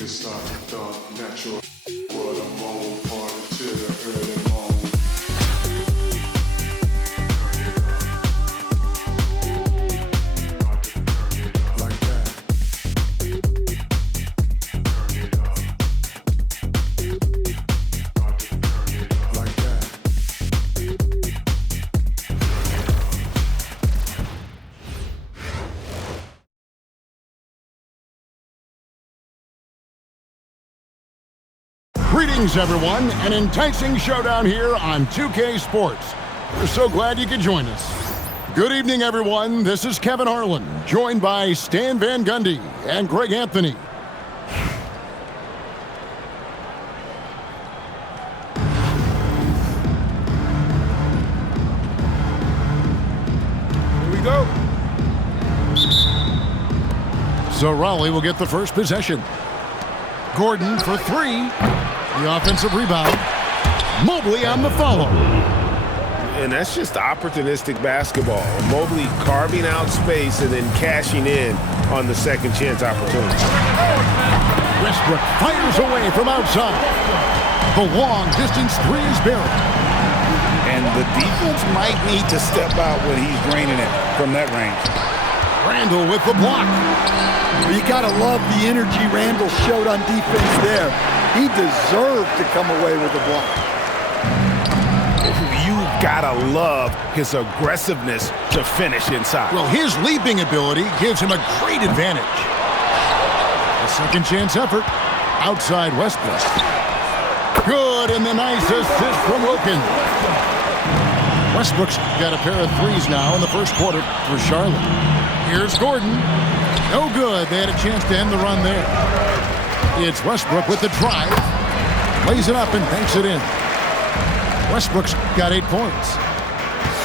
can start to talk natural. What I'm on, party till the early morning. Like that. Turn it up. Like that. Greetings, everyone. An enticing showdown here on 2K Sports. We're so glad you could join us. Good evening, everyone. This is Kevin Harlan, joined by Stan Van Gundy and Greg Anthony. Here we go. So Raleigh will get the first possession. Gordon for three. The offensive rebound. Mobley on the follow. And that's just opportunistic basketball. Mobley carving out space and then cashing in on the second chance opportunity. Westbrook fires away from outside. The long distance three is buried. And the defense might need to step out when he's draining it from that range. Randall with the block. Well, you got to love the energy Randall showed on defense there. He deserved to come away with the block. You've got to love his aggressiveness to finish inside. Well, his leaping ability gives him a great advantage. A second chance effort. Outside Westbrook. Good, and the nice assist from Wilkins. Westbrook's got a pair of threes now in the first quarter for Charlotte. Here's Gordon. No good. They had a chance to end the run there. It's Westbrook with the drive. Lays it up and banks it in. Westbrook's got 8 points.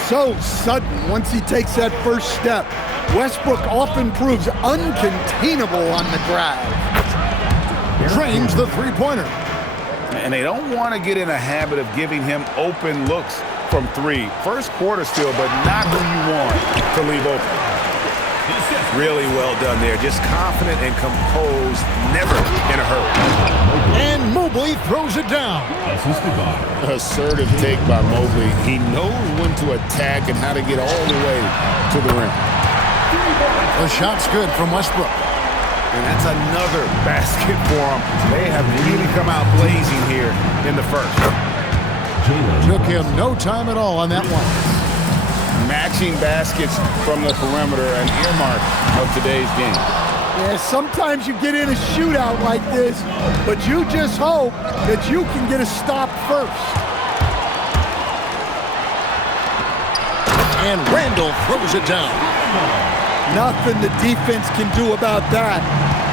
So sudden once he takes that first step. Westbrook often proves uncontainable on the drive. Drains the three-pointer. And they don't want to get in a habit of giving him open looks from three. First quarter still, but not who you want to leave open. Really well done there. Just confident and composed, never in a hurry. And Mobley throws it down. Assertive take by Mobley. He knows when to attack and how to get all the way to the rim. The shot's good from Westbrook. And that's another basket for him. They have really come out blazing here in the first. Took him no time at all on that one. Matching baskets from the perimeter, an earmark of today's game. Yeah, sometimes you get in a shootout like this, but you just hope that you can get a stop first. And Randall throws it down. Nothing the defense can do about that.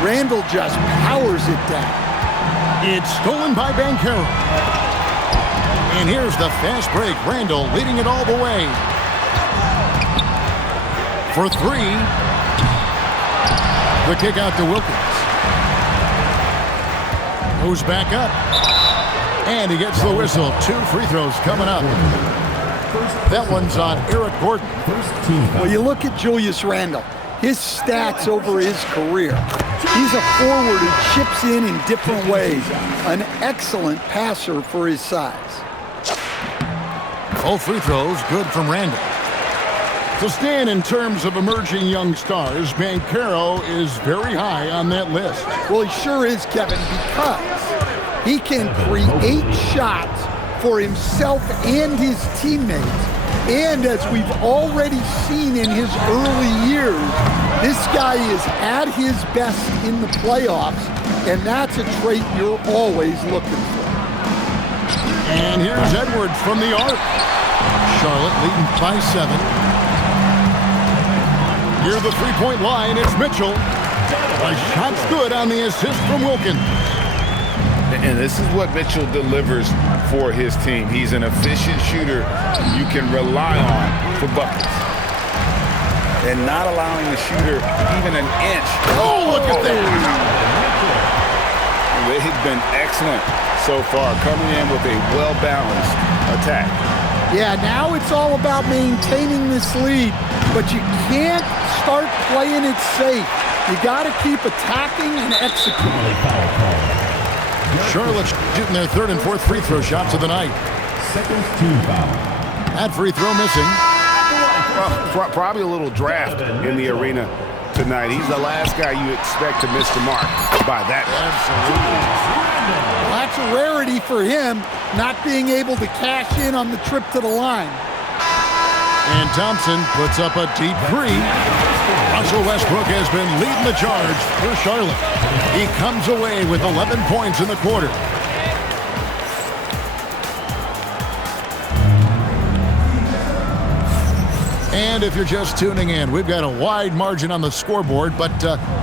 Randall just powers it down. It's stolen by Banchero. And here's the fast break. Randall leading it all the way. For three. The kick out to Wilkins. Goes back up. And he gets the whistle. 2 free throws coming up. That one's on Eric Gordon. Well, you look at Julius Randle. His stats over his career. He's a forward who chips in different ways. An excellent passer for his size. All free throws good from Randall. So Stan, in terms of emerging young stars, Banchero is very high on that list. Well, he sure is, Kevin, because he can create shots for himself and his teammates. And as we've already seen in his early years, this guy is at his best in the playoffs, and that's a trait you're always looking for. And here's Edwards from the arc. Charlotte leading by 7. Near the three-point line, it's Mitchell. A shot's good on the assist from Wilkins. And this is what Mitchell delivers for his team. He's an efficient shooter you can rely on for buckets. And not allowing the shooter even an inch. Oh, look at that. They've been excellent so far, coming in with a well-balanced attack. Yeah, now it's all about maintaining this lead, but you can't start playing it safe. You got to keep attacking and executing. Charlotte shooting their third and fourth free throw shots of the night. Second team foul. That free throw missing. Well, probably a little draft in the arena tonight. He's the last guy you expect to miss the mark by that. Absolutely. Well, that's a rarity for him, not being able to cash in on the trip to the line. And Thompson puts up a deep three. Russell Westbrook has been leading the charge for Charlotte. He comes away with 11 points in the quarter. And if you're just tuning in, we've got a wide margin on the scoreboard, but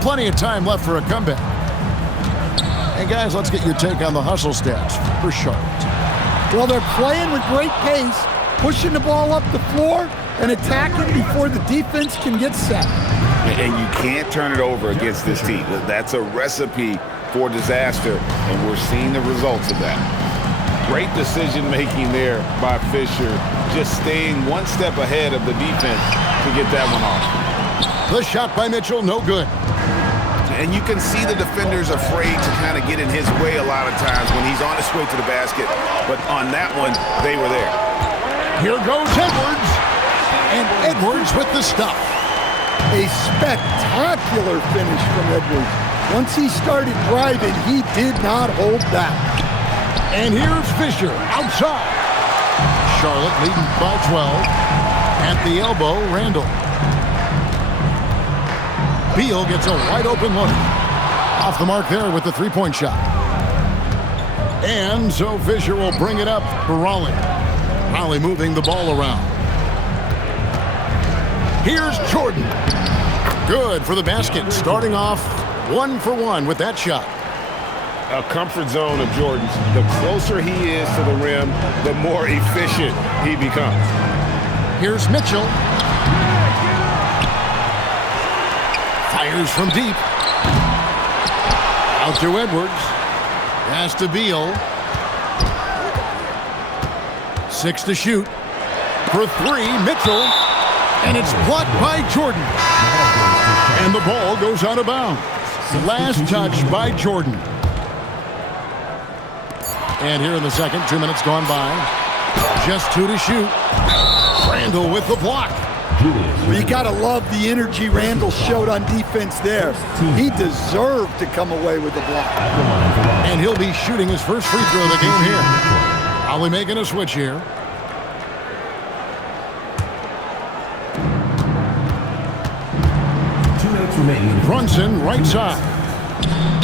plenty of time left for a comeback. And guys, let's get your take on the hustle stats for Charlotte. Well, they're playing with great pace, pushing the ball up the floor and attacking before the defense can get set. And you can't turn it over against this team. That's a recipe for disaster, and we're seeing the results of that. Great decision-making there by Fisher, just staying one step ahead of the defense to get that one off. The shot by Mitchell, no good. And you can see the defenders afraid to kind of get in his way a lot of times when he's on his way to the basket. But on that one, they were there. Here goes Edwards. And Edwards with the stuff. A spectacular finish from Edwards. Once he started driving, he did not hold back. And here's Fisher outside. Charlotte leading by 12. At the elbow, Randall. Beal gets a wide open look. Off the mark there with the three-point shot. And so Fisher will bring it up for Raleigh. Raleigh moving the ball around. Here's Jordan. Good for the basket. Starting off 1 for 1 with that shot. A comfort zone of Jordan's. The closer he is to the rim, the more efficient he becomes. Here's Mitchell. Fires from deep. Out to Edwards. Pass to Beal. 6 to shoot. For 3, Mitchell. And it's blocked by Jordan. And the ball goes out of bounds. Last touch by Jordan. And here in the second, 2 minutes gone by. Just 2 to shoot. Randall with the block. Well, you got to love the energy Randall showed on defense there. He deserved to come away with the block. And he'll be shooting his first free throw of the game here. Raleigh making a switch here. Brunson, right side.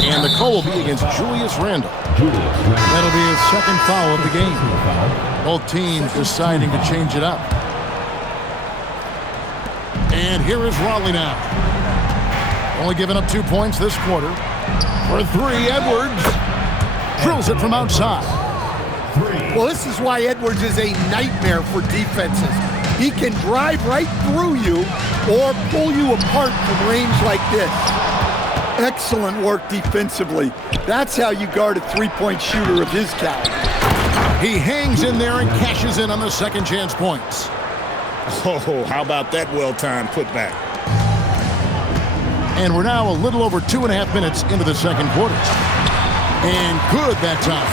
And the call will be against Julius Randle. That'll be his second foul of the game. Both teams deciding to change it up. And here is Raleigh now. Only giving up 2 points this quarter. For 3, Edwards drills it from outside. Well, this is why Edwards is a nightmare for defenses. He can drive right through you or pull you apart from range like this. Excellent work defensively. That's how you guard a three-point shooter of his caliber. He hangs in there and cashes in on the second chance points. Oh, how about that well-timed putback? And we're now a little over 2.5 minutes into the second quarter. And good that time.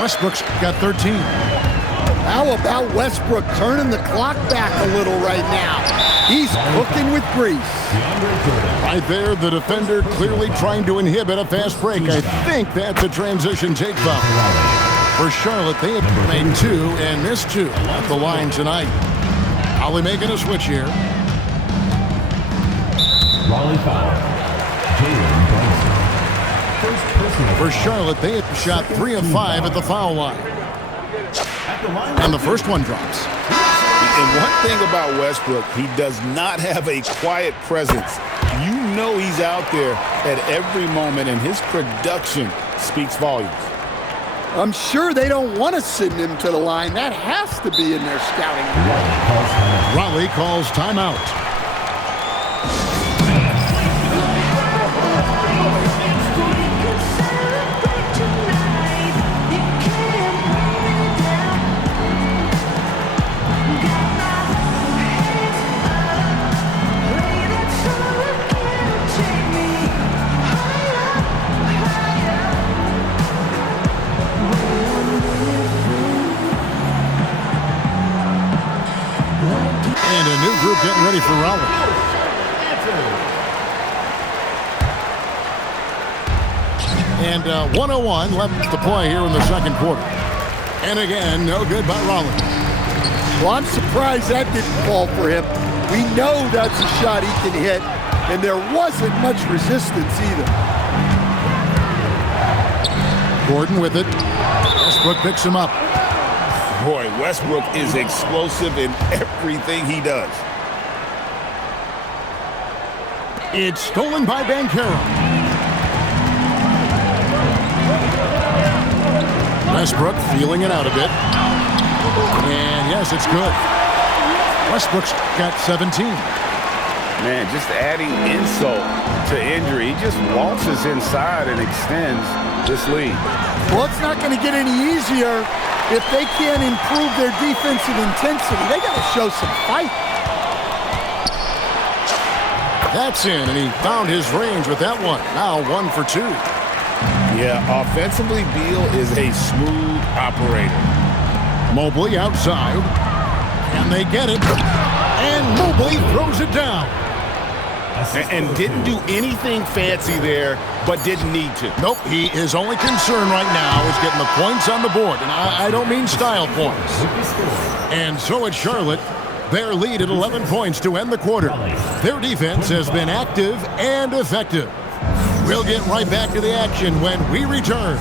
Westbrook's got 13. How about Westbrook turning the clock back a little right now? He's cooking with grease. Right there, the defender clearly trying to inhibit a fast break. I think that's a transition take foul. For Charlotte, they have made 2 and missed 2 at the line tonight. Raleigh making a switch here. Raleigh foul. Jalen Brunson. For Charlotte, they have shot 3 of 5 at the foul line. And the first one drops. And one thing about Westbrook, he does not have a quiet presence. You know he's out there at every moment, and his production speaks volumes. I'm sure they don't want to send him to the line. That has to be in their scouting. Raleigh calls timeout. for Raleigh. And 1:01 left to play here in the second quarter. And again, no good by Raleigh. Well, I'm surprised that didn't fall for him. We know that's a shot he can hit, and there wasn't much resistance either. Gordon with it. Westbrook picks him up. Boy, Westbrook is explosive in everything he does. It's stolen by Banchero. Westbrook feeling it out a bit. And yes, it's good. Westbrook's got 17. Man, just adding insult to injury. He just waltzes inside and extends this lead. Well, it's not going to get any easier if they can't improve their defensive intensity. They got to show some fight. That's in, and he found his range with that one. Now 1 for 2. Yeah, offensively, Beal is a smooth operator. Mobley outside. And they get it. And Mobley throws it down. And didn't do anything fancy there, but didn't need to. Nope, his only concern right now is getting the points on the board. And I don't mean style points. And so at Charlotte, their lead at 11 points to end the quarter. Their defense has been active and effective. We'll get right back to the action when we return.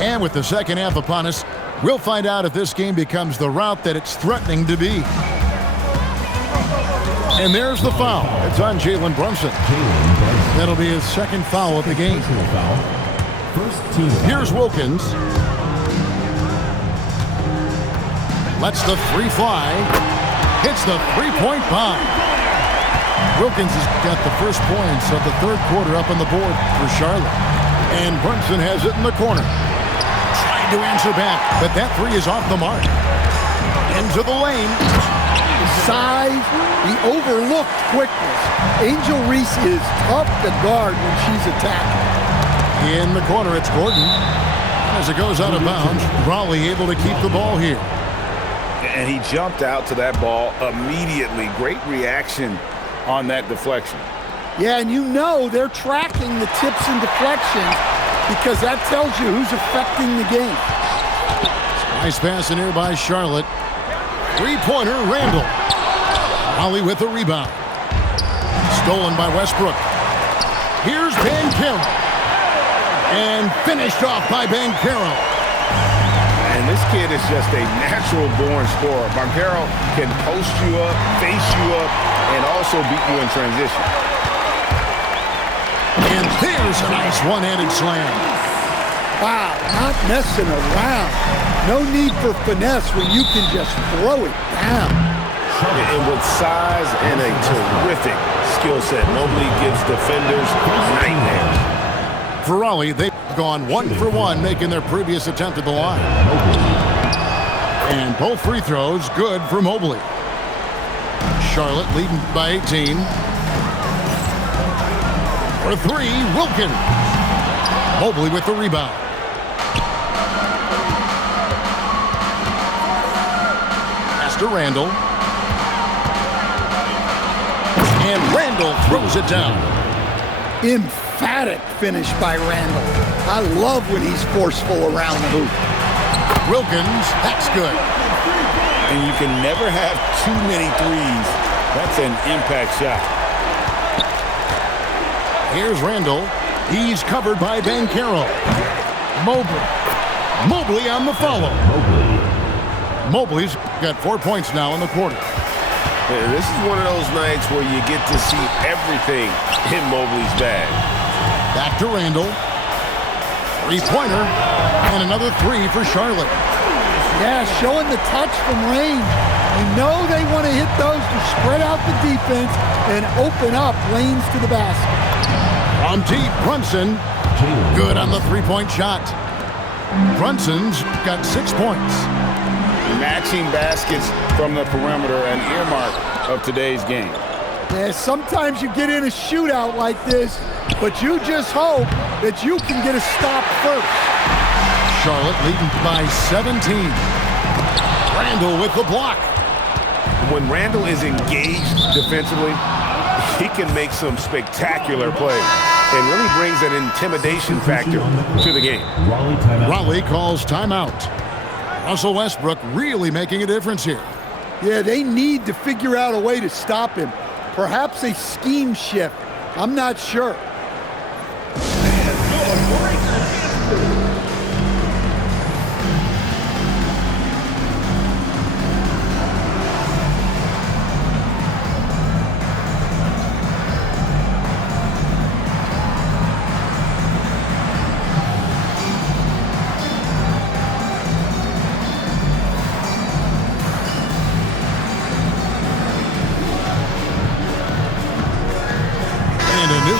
And with the second half upon us, we'll find out if this game becomes the route that it's threatening to be. And there's the foul. It's on Jalen Brunson. That'll be his second foul of the game. Here's Wilkins. Lets the three fly. Hits the three-point bomb. Wilkins has got the first points of the third quarter up on the board for Charlotte. And Brunson has it in the corner. Trying to answer back, but that three is off the mark. Into the lane. Size, the overlooked quickness. Angel Reese is tough to guard when she's attacking. In the corner, it's Gordon. As it goes out of bounds, Raleigh able to keep the ball here. And he jumped out to that ball immediately. Great reaction on that deflection. Yeah, and you know they're tracking the tips and deflections because that tells you who's affecting the game. Nice pass in here by Charlotte. Three-pointer, Randall. Raleigh with the rebound. Stolen by Westbrook. Here's Banchero. And finished off by Banchero. And this kid is just a natural-born scorer. Banchero can post you up, face you up, and also beat you in transition. And there's a nice one-handed slam. Wow, not messing around. No need for finesse when you can just throw it down. And with size and a terrific skill set, Mobley gives defenders nightmares. For Raleigh, they've gone 1 for 1, making their previous attempt at the line. And both free throws good for Mobley. Charlotte leading by 18. For three, Wilkins. Mobley with the rebound. Pass to Randall. And Randall throws it down. Emphatic finish by Randall. I love when he's forceful around the hoop. Wilkins, that's good. And you can never have too many threes. That's an impact shot. Here's Randall. He's covered by Banchero. Mobley on the follow. Mobley's got 4 points now in the quarter. Yeah, this is one of those nights where you get to see everything in Mobley's bag. Back to Randall. Three-pointer. And another three for Charlotte. Yeah, showing the touch from range. You know they want to hit those to spread out the defense and open up lanes to the basket. From deep, Brunson. Good on the three-point shot. Brunson's got 6 points. Matching baskets from the perimeter, an earmark of today's game. Yeah, sometimes you get in a shootout like this, but you just hope that you can get a stop first. Charlotte leading by 17. Randall with the block. When Randall is engaged defensively, he can make some spectacular plays and really brings an intimidation factor to the game. Raleigh timeout. Raleigh calls timeout. Russell Westbrook really making a difference here. Yeah, they need to figure out a way to stop him. Perhaps a scheme shift. I'm not sure.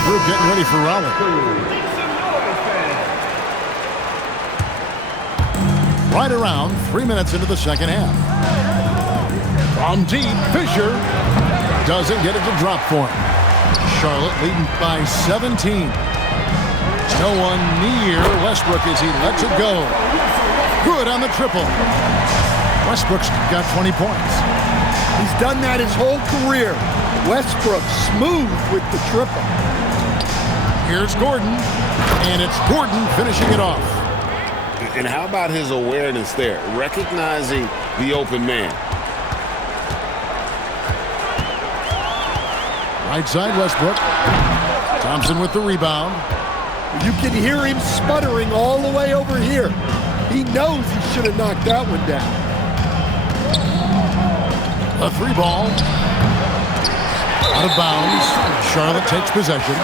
Group getting ready for Raleigh. Right around 3 minutes into the second half. From deep, Fisher doesn't get it to drop for him. Charlotte leading by 17. No one near Westbrook as he lets it go. Good on the triple. Westbrook's got 20 points. He's done that his whole career. Westbrook smooth with the triple. Here's Gordon, and it's Gordon finishing it off. And how about his awareness there, recognizing the open man? Right side, Westbrook. Thompson with the rebound. You can hear him sputtering all the way over here. He knows he should have knocked that one down. A three ball. Out of bounds. Charlotte takes possession.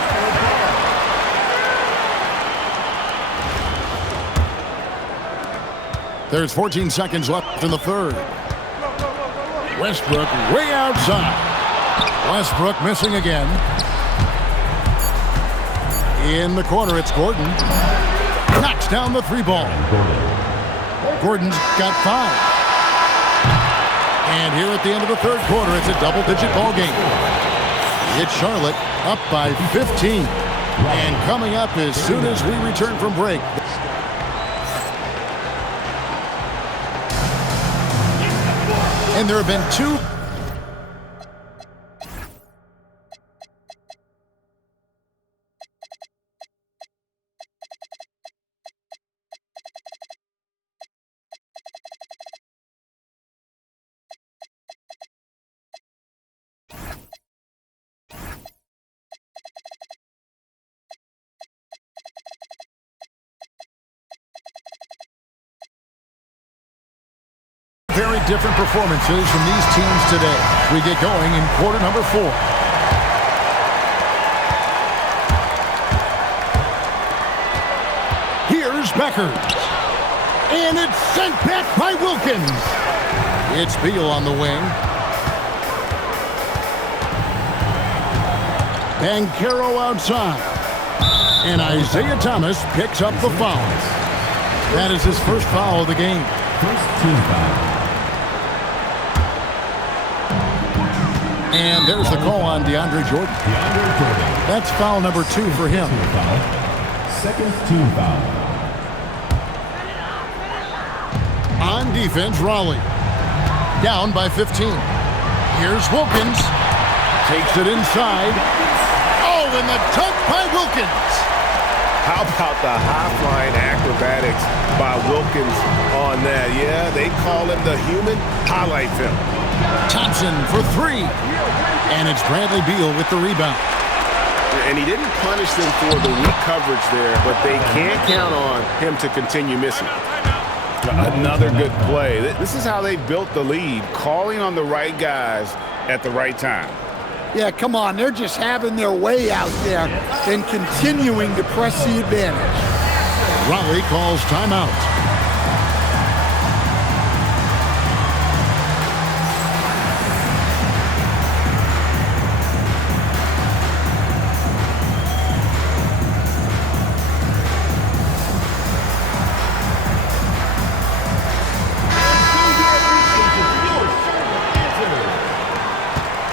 There's 14 seconds left in the third. Westbrook way outside. Westbrook missing again. In the corner, it's Gordon. Knocks down the three ball. Gordon's got 5. And here at the end of the third quarter, it's a double-digit ball game. It's Charlotte up by 15. And coming up as soon as we return from break. And there have been 2. Very different performances from these teams today. We get going in quarter number 4. Here's Beckers. And it's sent back by Wilkins. It's Beal on the wing. Banchero outside. And Isaiah Thomas picks up the foul. That is his first foul of the game. First team foul. And there's the call on DeAndre Jordan. DeAndre Jordan. That's foul number 2 for him. Second team foul. On defense, Raleigh. Down by 15. Here's Wilkins. Takes it inside. Oh, and the dunk by Wilkins. How about the high-flying acrobatics by Wilkins on that? Yeah, they call him the human highlight film. Thompson for 3. And it's Bradley Beal with the rebound. And he didn't punish them for the weak coverage there, but they can't count on him to continue missing. Another good play. This is how they built the lead, calling on the right guys at the right time. Yeah, come on. They're just having their way out there and continuing to press the advantage. Raleigh calls timeout.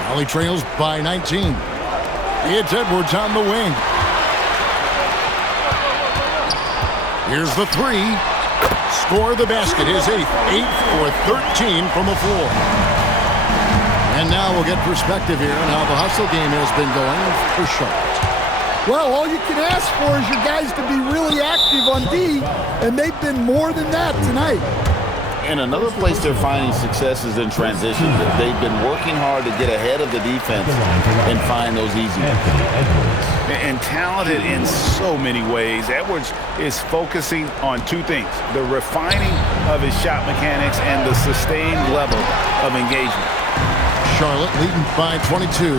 Raleigh trails by 19. It's Edwards on the wing. Here's the 3. Score the basket. His 8th. 8 for 13 from the floor. And now we'll get perspective here on how the hustle game has been going for Charlotte. Well, all you can ask for is your guys to be really active on D, and they've been more than that tonight. And another place they're finding success is in transition. They've been working hard to get ahead of the defense and find those easy ones. And talented in so many ways. Edwards is focusing on two things: the refining of his shot mechanics and the sustained level of engagement. Charlotte leading by 22.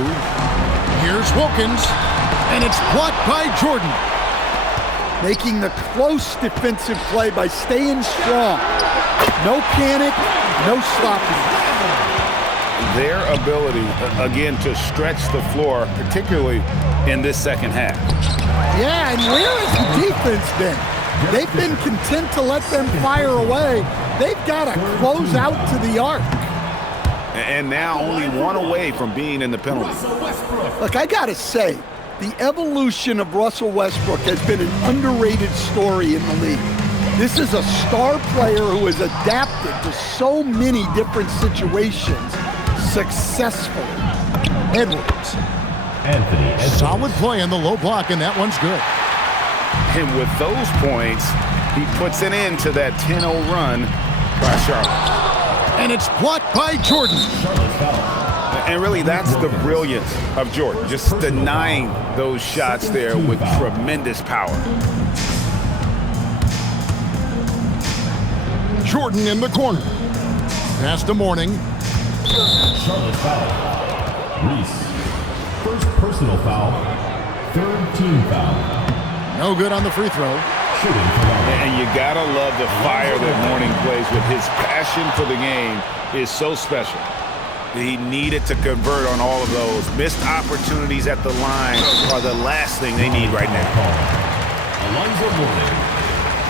Here's Wilkins, and it's blocked by Jordan. Making the close defensive play by staying strong. No panic, no sloppiness. Their ability, again, to stretch the floor, particularly in this second half. Yeah, and where has the defense been? They've been content to let them fire away. They've got to close out to the arc. And now only one away from being in the penalty. Look, I got to say, the evolution of Russell Westbrook has been an underrated story in the league. This is a star player who has adapted to so many different situations successfully. Edwards. Anthony Edwards. Solid play in the low block, and that one's good. And with those points, he puts an end to that 10-0 run by Charlotte. And it's blocked by Jordan. Charlotte's foul. And really, that's the brilliance of Jordan, just denying those shots there with tremendous power. Jordan in the corner. Pass to Mourning. Charlotte foul. Reese. First personal foul. Third team foul. No good on the free throw. Shooting for Lonzo. And you gotta love the fire that Mourning plays with. His passion for the game is so special. He needed to convert on all of those. Missed opportunities at the line are the last thing they need right now. Alonzo Mourning.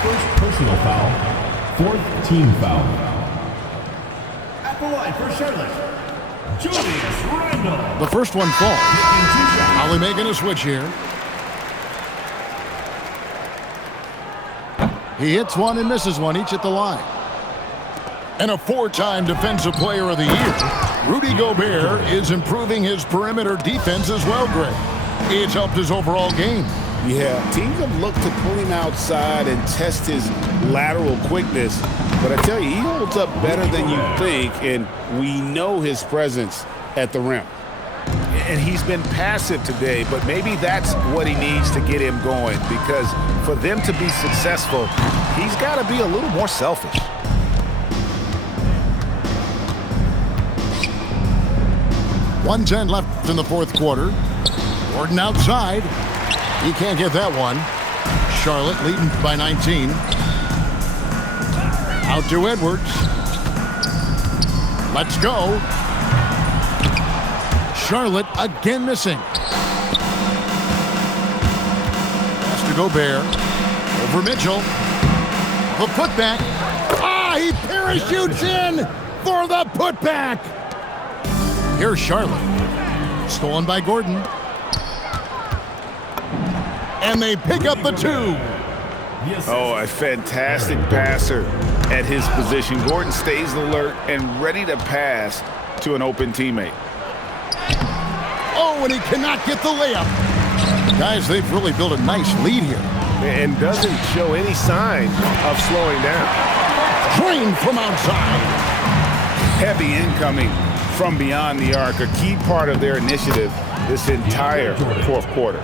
First personal foul. Fourth team foul. At the line for Charlotte, Julius Randle. The first one falls. Holly making a switch here. He hits one and misses one, each at the line. And a four-time Defensive Player of the Year, Rudy Gobert is improving his perimeter defense as well, Greg. It's helped his overall game. Yeah, teams have looked to pull him outside and test his lateral quickness. But I tell you, he holds up better than you think, and we know his presence at the rim. And he's been passive today, but maybe that's what he needs to get him going, because for them to be successful, he's got to be a little more selfish. .110 left in the fourth quarter. Gordon outside. He can't get that one. Charlotte leading by 19. Out to Edwards. Let's go. Charlotte again missing. Pass to Gobert. Over Mitchell. The putback. He parachutes in for the putback. Here's Charlotte. Stolen by Gordon. And they pick up the two. Oh, a fantastic passer at his position. Gordon stays alert and ready to pass to an open teammate. Oh, and he cannot get the layup. Guys, they've really built a nice lead here. And doesn't show any sign of slowing down. Drained from outside. Heavy incoming from beyond the arc, a key part of their initiative this entire fourth quarter.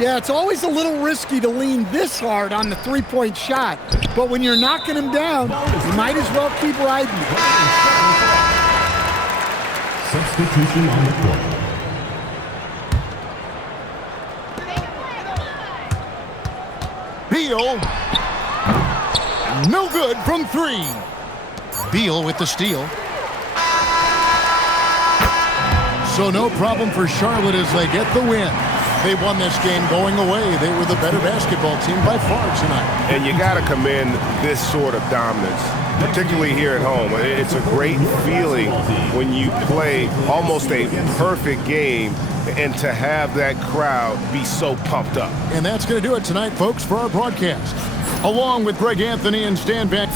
Yeah, it's always a little risky to lean this hard on the three-point shot, but when you're knocking him down, you might as well keep riding. Substitution on the court. Beal. No good from three. Beal with the steal. So no problem for Charlotte as they get the win. They won this game going away. They were the better basketball team by far tonight. And you got to commend this sort of dominance, particularly here at home. It's a great feeling when you play almost a perfect game and to have that crowd be so pumped up. And that's going to do it tonight, folks, for our broadcast. Along with Greg Anthony and Stan Van